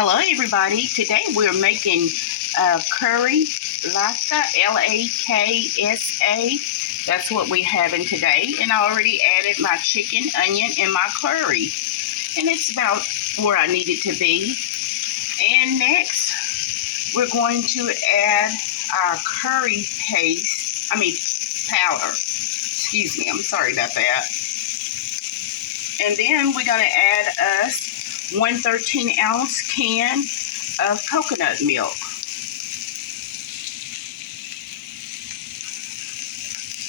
Hello, everybody. Today we're making curry laksa, Laksa. That's what we're having today. And I already added my chicken, onion, and my curry. And it's about where I need it to be. And next, we're going to add our curry powder. Excuse me, I'm sorry about that. And then we're going to add us 1 13-ounce can of coconut milk.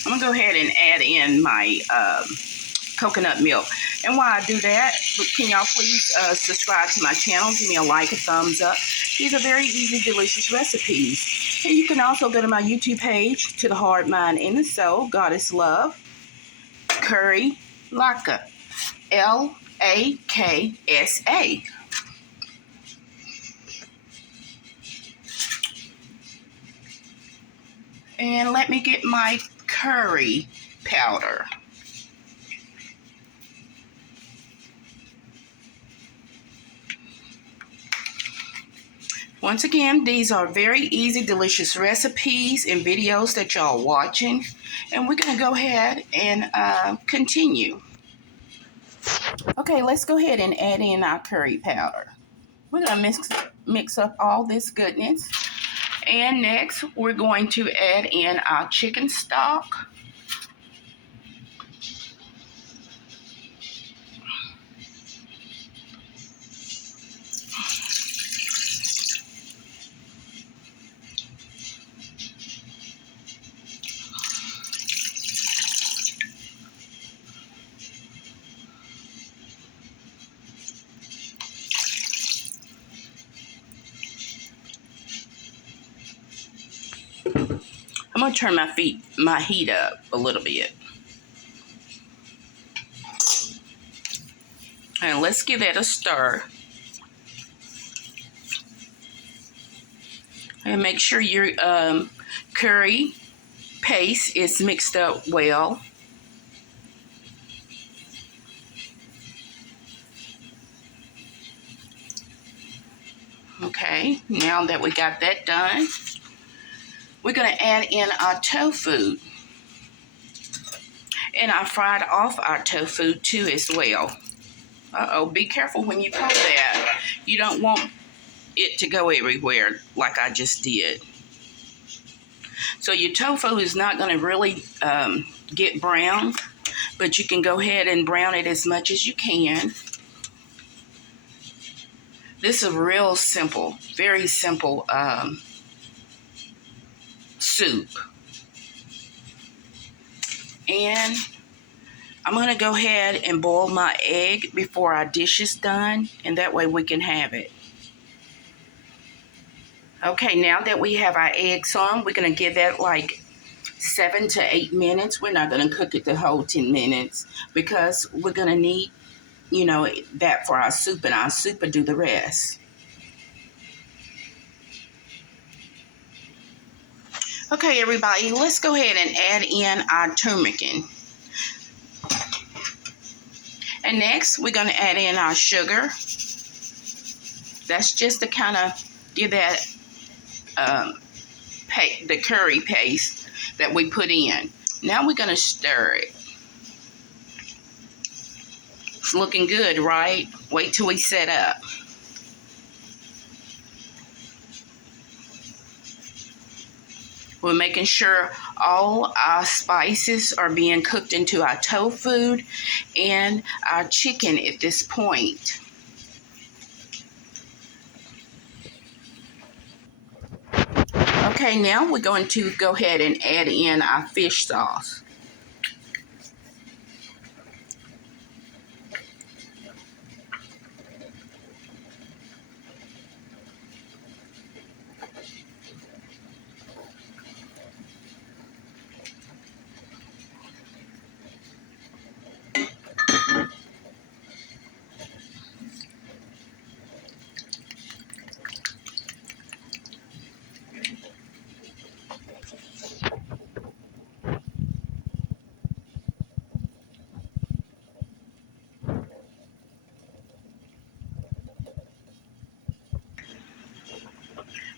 I'm going to go ahead and add in my coconut milk. And while I do that, can y'all please subscribe to my channel, give me a like, a thumbs up. These are very easy, delicious recipes. And you can also go to my YouTube page, To the Heart, Mind, and the Soul, Goddess Love, Curry Laksa, Laksa. And let me get my curry powder. Once again, these are very easy, delicious recipes and videos that y'all watching. And we're going to go ahead and continue. Okay, let's go ahead and add in our curry powder. We're going to mix up all this goodness. And next, we're going to add in our chicken stock. I'm going to turn my heat up a little bit. And let's give that a stir. And make sure your curry paste is mixed up well. Okay, now that we got that done, we're going to add in our tofu. And I fried off our tofu too as well. Be careful when you pull that. You don't want it to go everywhere like I just did. So your tofu is not going to really get brown, but you can go ahead and brown it as much as you can. This is real simple, very simple soup. And I'm going to go ahead and boil my egg before our dish is done, and that way we can have it. Okay, now that we have our eggs on, we're going to give that like 7 to 8 minutes. We're not going to cook it the whole 10 minutes because we're going to need, that for our soup, and our soup will do the rest. Okay, everybody, let's go ahead and add in our turmeric. And next, we're going to add in our sugar. That's just to kind of give that the curry paste that we put in. Now we're going to stir it. It's looking good, right? Wait till we set up. We're making sure all our spices are being cooked into our tofu and our chicken at this point. Okay, now we're going to go ahead and add in our fish sauce.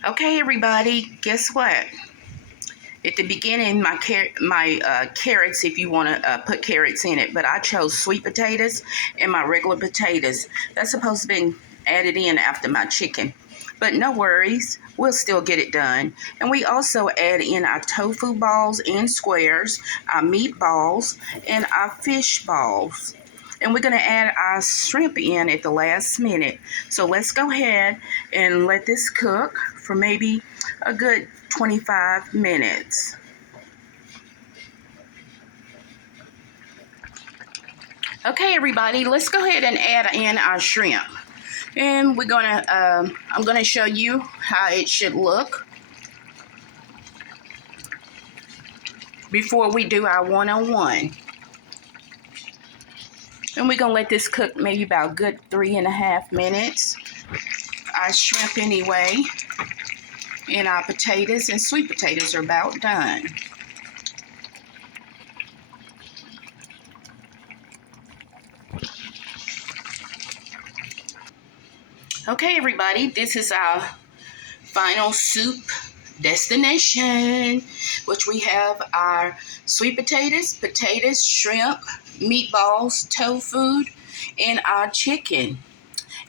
Okay, everybody, guess what? At the beginning, my carrots, if you want to put carrots in it, but I chose sweet potatoes and my regular potatoes. That's supposed to be added in after my chicken. But no worries, we'll still get it done. And we also add in our tofu balls in squares, our meatballs, and our fish balls. And we're going to add our shrimp in at the last minute. So let's go ahead and let this cook for maybe a good 25 minutes. Okay, everybody, let's go ahead and add in our shrimp. And we're gonna, I'm gonna show you how it should look before we do our one-on-one. And we're gonna let this cook maybe about a good 3.5 minutes. Our shrimp anyway, and our potatoes and sweet potatoes are about done. Okay, everybody, this is our final soup destination, which we have our sweet potatoes, shrimp, meatballs, tofu, and our chicken.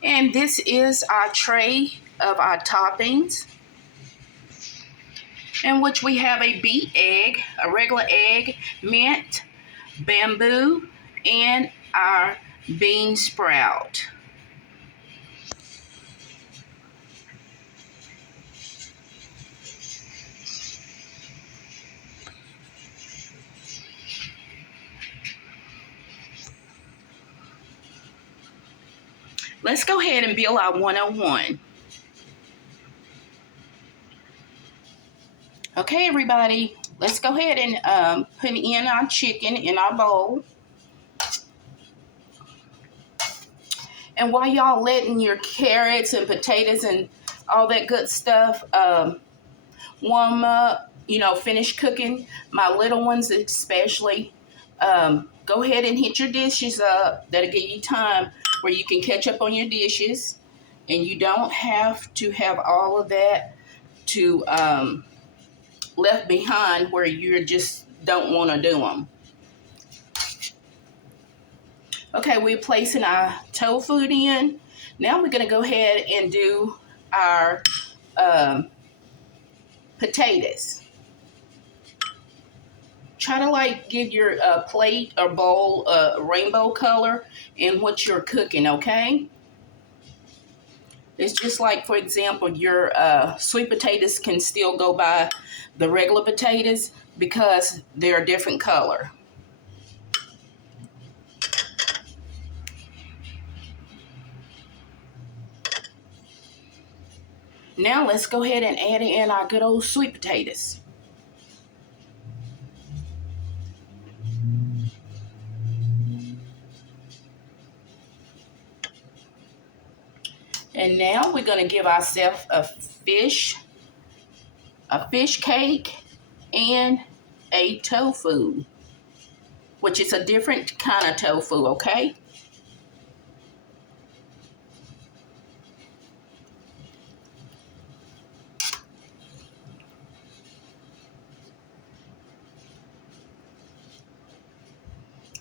And this is our tray of our toppings, in which we have a beet egg, a regular egg, mint, bamboo, and our bean sprout. Let's go ahead and build our one-on-one. Okay, everybody, let's go ahead and put in our chicken in our bowl. And while y'all letting your carrots and potatoes and all that good stuff warm up, finish cooking, my little ones especially, go ahead and hit your dishes up. That'll give you time where you can catch up on your dishes. And you don't have to have all of that to left behind where you just don't want to do them. Okay, we're placing our tofu in. Now we're going to go ahead and do our potatoes. Try to give your plate or bowl a rainbow color in what you're cooking, okay? It's just like, for example, your sweet potatoes can still go by the regular potatoes because they're a different color. Now let's go ahead and add in our good old sweet potatoes. And now we're going to give ourselves a fish cake, and a tofu, which is a different kind of tofu, okay?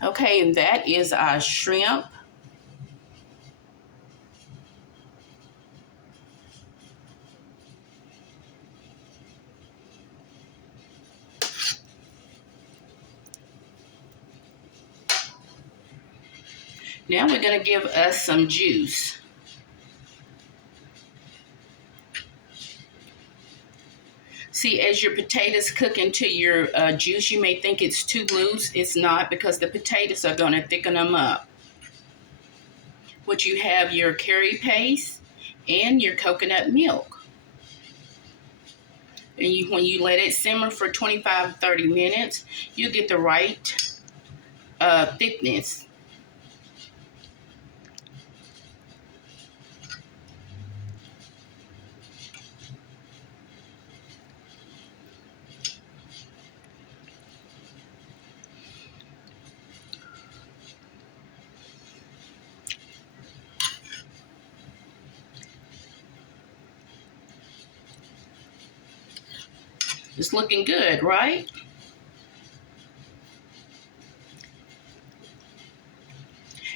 Okay, and that is our shrimp. Now we're going to give us some juice. See, as your potatoes cook into your juice, you may think it's too loose. It's not, because the potatoes are going to thicken them up. Which you have your curry paste and your coconut milk. And when you let it simmer for 25-30 minutes, you get the right thickness. It's looking good, right?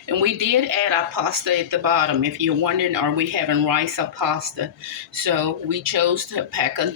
And we did add our pasta at the bottom. If you're wondering, are we having rice or pasta? So we chose to pack a